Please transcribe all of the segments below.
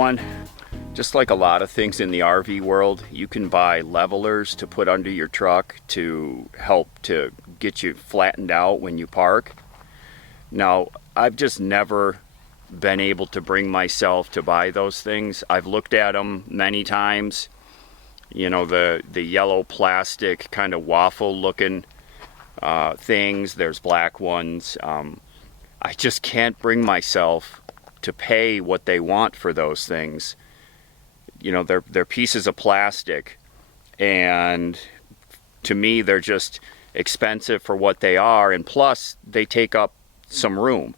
one, just like a lot of things in the RV world, you can buy levelers to put under your truck to help to get you flattened out when you park. Now, I've just never been able to bring myself to buy those things. I've looked at them many times. You know, the yellow plastic kind of waffle looking things. There's black ones. I just can't bring myself to pay what they want for those things. You know, they're pieces of plastic, and to me they're just expensive for what they are, and plus they take up some room.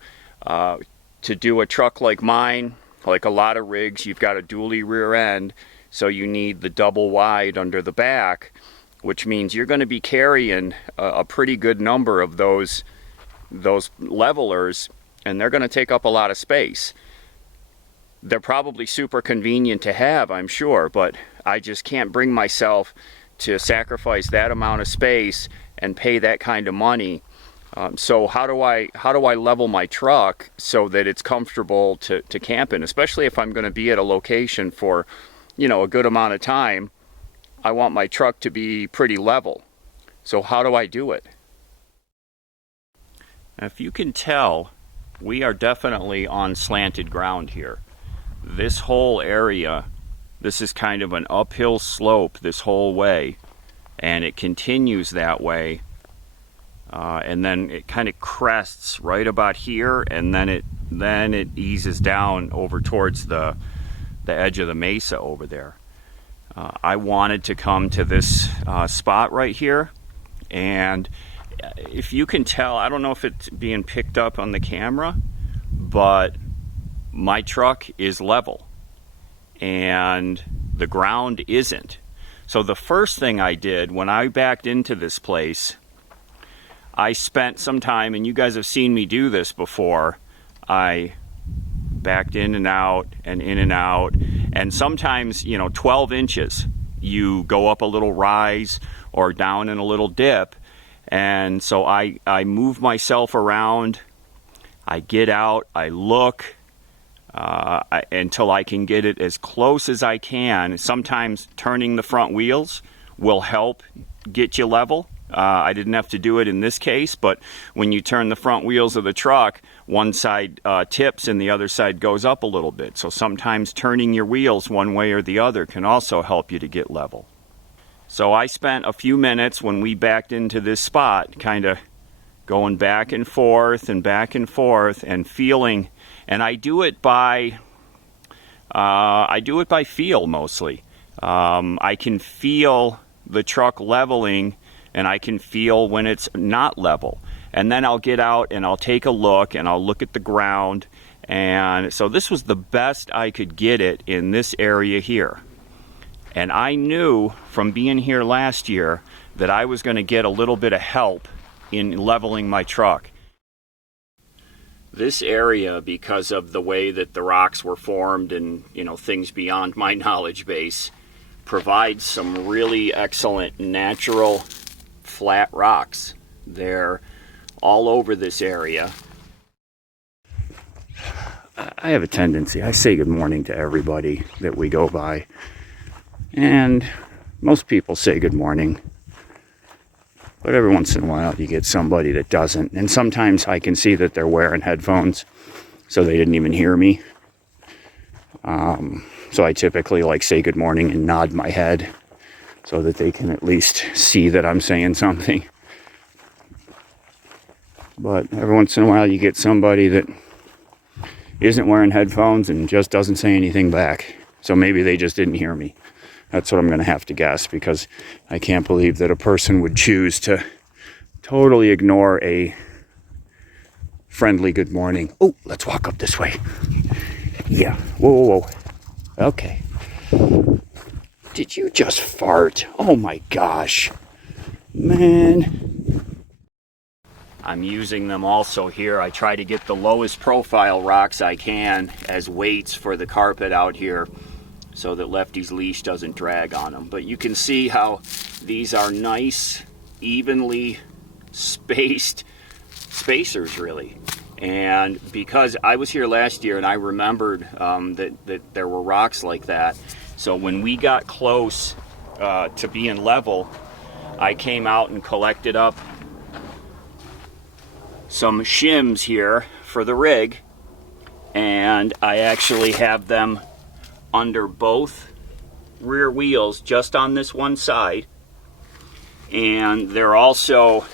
To do a truck like mine, like a lot of rigs, you've got a dually rear end, so you need the double wide under the back, which means you're going to be carrying a pretty good number of those levelers, and they're going to take up a lot of space. They're probably super convenient to have, I'm sure, but I just can't bring myself to sacrifice that amount of space and pay that kind of money. So how do I level my truck so that it's comfortable to camp in, especially if I'm going to be at a location for, you know, a good amount of time? I want my truck to be pretty level. So how do I do it? If you can tell, we are definitely on slanted ground here. This whole area, this is kind of an uphill slope this whole way, and it continues that way, and then it kind of crests right about here, and then it eases down over towards the edge of the mesa over there. I wanted to come to this spot right here, and if you can tell, I don't know if it's being picked up on the camera, but my truck is level and the ground isn't. So the first thing I did when I backed into this place, I spent some time, and you guys have seen me do this before, I backed in and out and in and out, and sometimes, you know, 12 inches you go up a little rise or down in a little dip. And so I move myself around, I get out, I look until I can get it as close as I can. Sometimes turning the front wheels will help get you level. I didn't have to do it in this case, but when you turn the front wheels of the truck, one side tips and the other side goes up a little bit. So sometimes turning your wheels one way or the other can also help you to get level. So I spent a few minutes when we backed into this spot kind of going back and forth and feeling, and I do it by feel mostly. I can feel the truck leveling, and I can feel when it's not level. And then I'll get out and I'll take a look, and I'll look at the ground. And so this was the best I could get it in this area here. And I knew from being here last year that I was going to get a little bit of help in leveling my truck. This area, because of the way that the rocks were formed and, you know, things beyond my knowledge base, provides some really excellent natural flat rocks. They're all over this area. I have a tendency, I say good morning to everybody that we go by. And most people say good morning, but every once in a while you get somebody that doesn't. And sometimes I can see that they're wearing headphones, so they didn't even hear me. So I typically say good morning and nod my head so that they can at least see that I'm saying something. But every once in a while you get somebody that isn't wearing headphones and just doesn't say anything back. So maybe they just didn't hear me. That's what I'm going to have to guess, because I can't believe that a person would choose to totally ignore a friendly good morning. Oh, let's walk up this way. Yeah. Whoa. Okay. Did you just fart? Oh my gosh. Man. I'm using them also here. I try to get the lowest profile rocks I can as weights for the carpet out here, so that Lefty's leash doesn't drag on them. But you can see how these are nice, evenly spaced spacers, really. And because I was here last year and I remembered that there were rocks like that, so when we got close to being level, I came out and collected up some shims here for the rig, and I actually have them under both rear wheels just on this one side, and they're also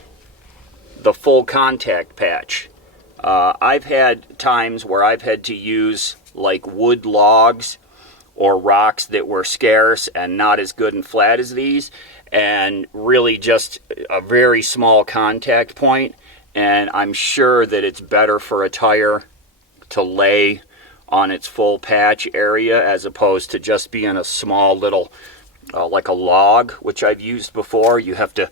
the full contact patch. I've had times where I've had to use like wood logs or rocks that were scarce and not as good and flat as these, and really just a very small contact point, and I'm sure that it's better for a tire to lay on its full patch area as opposed to just being a small little like a log, which I've used before. You have to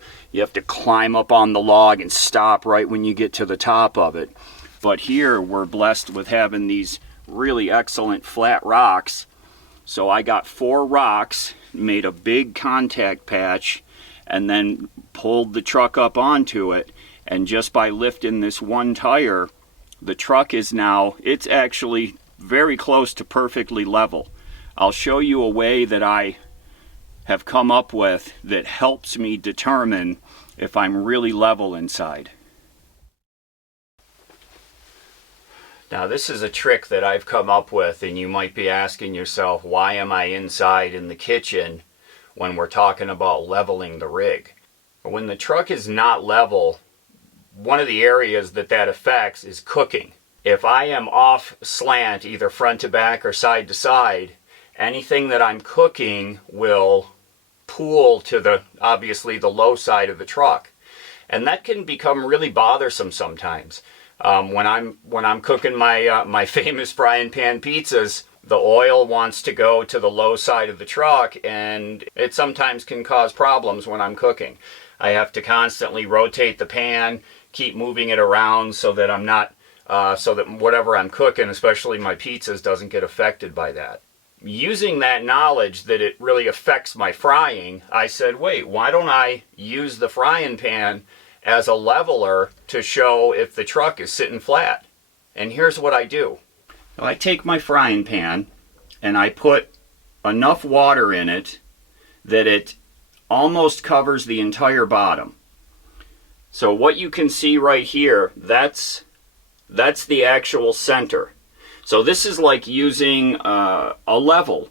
climb up on the log and stop right when you get to the top of it. But here we're blessed with having these really excellent flat rocks. So I got 4 rocks, made a big contact patch, and then pulled the truck up onto it. And just by lifting this one tire, the truck is now, it's actually very close to perfectly level. I'll show you a way that I have come up with that helps me determine if I'm really level inside. Now this is a trick that I've come up with, and you might be asking yourself, why am I inside in the kitchen when we're talking about leveling the rig? When the truck is not level, one of the areas that affects is cooking. If I am off slant, either front to back or side to side, anything that I'm cooking will pool to obviously the low side of the truck. And that can become really bothersome sometimes. When I'm cooking my famous frying pan pizzas, the oil wants to go to the low side of the truck, and it sometimes can cause problems when I'm cooking. I have to constantly rotate the pan, keep moving it around so that I'm not, so that whatever I'm cooking, especially my pizzas, doesn't get affected by that. Using that knowledge that it really affects my frying, I said, wait, why don't I use the frying pan as a leveler to show if the truck is sitting flat? And here's what I do. I take my frying pan and I put enough water in it that it almost covers the entire bottom. So what you can see right here, that's the actual center. So this is like using a bubble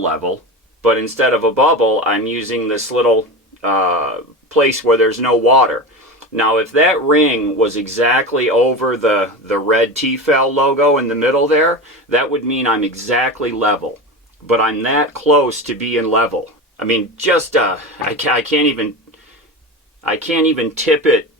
level, but instead of a bubble, I'm using this little place where there's no water. Now if that ring was exactly over the red T-Fel logo in the middle there, that would mean I'm exactly level. But I'm that close to being level. I mean, just I can't even tip it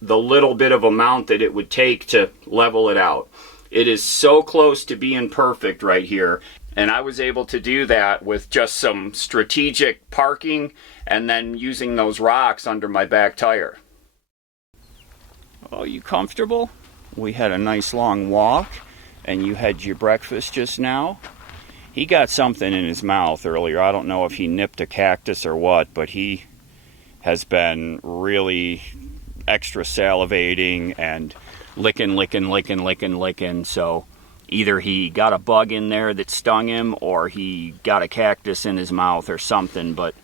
the little bit of amount that it would take to level it out. It is so close to being perfect right here. And I was able to do that with just some strategic parking and then using those rocks under my back tire. Oh, you comfortable? We had a nice long walk, and you had your breakfast just now. He got something in his mouth earlier. I don't know if he nipped a cactus or what, but he has been really extra salivating and licking. So either he got a bug in there that stung him, or he got a cactus in his mouth or something, but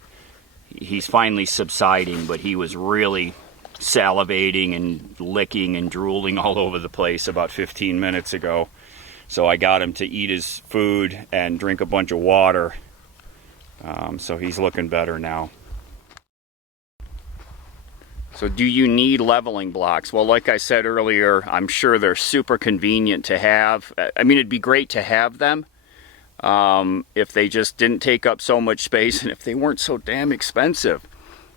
he's finally subsiding. But he was really salivating and licking and drooling all over the place about 15 minutes ago. So I got him to eat his food and drink a bunch of water. So he's looking better now. So do you need leveling blocks? Well, like I said earlier, I'm sure they're super convenient to have. I mean, it'd be great to have them if they just didn't take up so much space and if they weren't so damn expensive.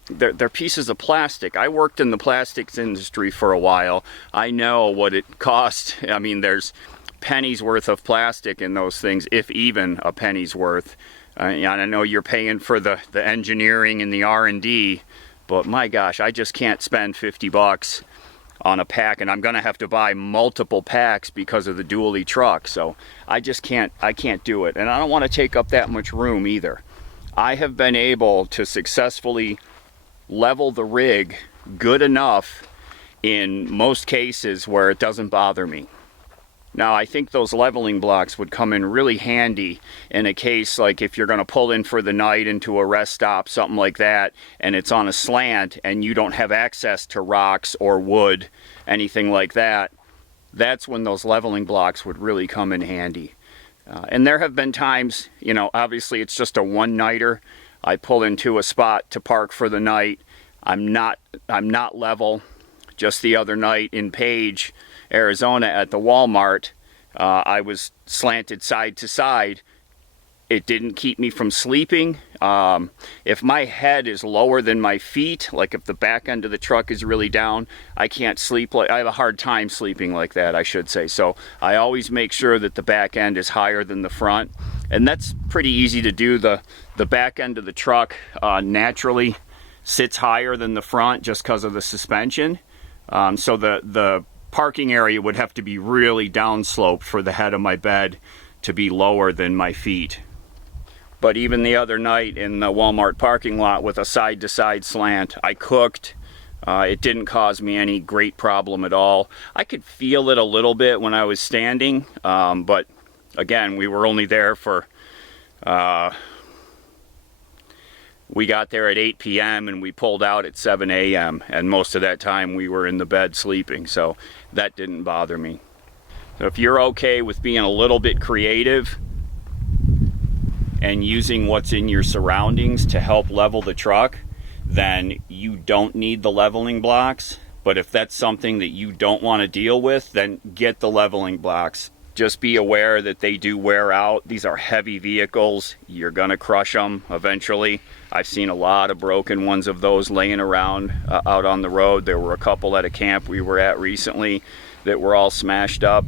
They're pieces of plastic. I worked in the plastics industry for a while. I know what it costs. I mean, there's pennies worth of plastic in those things, if even a penny's worth. And I know you're paying for the engineering and the R&D, but my gosh, I just can't spend $50 on a pack, and I'm gonna have to buy multiple packs because of the dually truck. So I can't do it, and I don't want to take up that much room either. I have been able to successfully level the rig good enough in most cases where it doesn't bother me. Now, I think those leveling blocks would come in really handy in a case like if you're going to pull in for the night into a rest stop, something like that, and it's on a slant and you don't have access to rocks or wood, anything like that. That's when those leveling blocks would really come in handy. And there have been times, you know, obviously it's just a one-nighter. I pull into a spot to park for the night. I'm not level. Just the other night in Page, Arizona at the Walmart, I was slanted side to side. It didn't keep me from sleeping. If my head is lower than my feet, like if the back end of the truck is really down, I can't sleep. I have a hard time sleeping like that, I should say. So I always make sure that the back end is higher than the front. And that's pretty easy to do. The back end of the truck naturally sits higher than the front just because of the suspension. So the parking area would have to be really downsloped for the head of my bed to be lower than my feet. But even the other night in the Walmart parking lot with a side-to-side slant, I cooked. It didn't cause me any great problem at all. I could feel it a little bit when I was standing, but again, we were only there for... we got there at 8 p.m. and we pulled out at 7 a.m. and most of that time we were in the bed sleeping, so that didn't bother me. So if you're okay with being a little bit creative and using what's in your surroundings to help level the truck, then you don't need the leveling blocks. But if that's something that you don't want to deal with, then get the leveling blocks. Just be aware that they do wear out. These are heavy vehicles. You're gonna crush them eventually. I've seen a lot of broken ones of those laying around out on the road. There were a couple at a camp we were at recently that were all smashed up.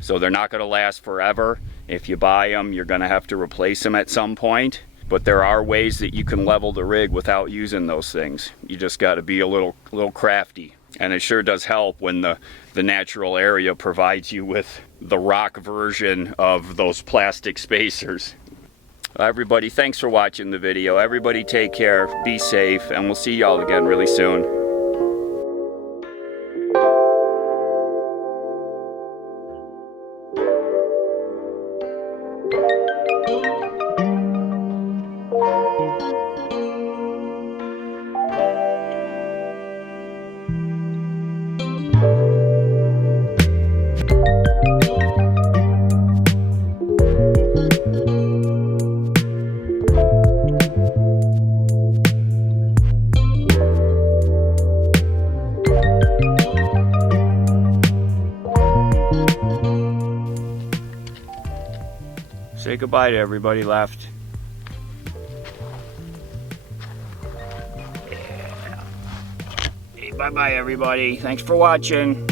So they're not gonna last forever. If you buy them, you're gonna have to replace them at some point. But there are ways that you can level the rig without using those things. You just gotta be a little crafty. And it sure does help when the natural area provides you with the rock version of those plastic spacers. Everybody, thanks for watching the video. Everybody take care, be safe, and we'll see y'all again really soon. Say goodbye to everybody left. Yeah. Hey, bye-bye everybody. Thanks for watching.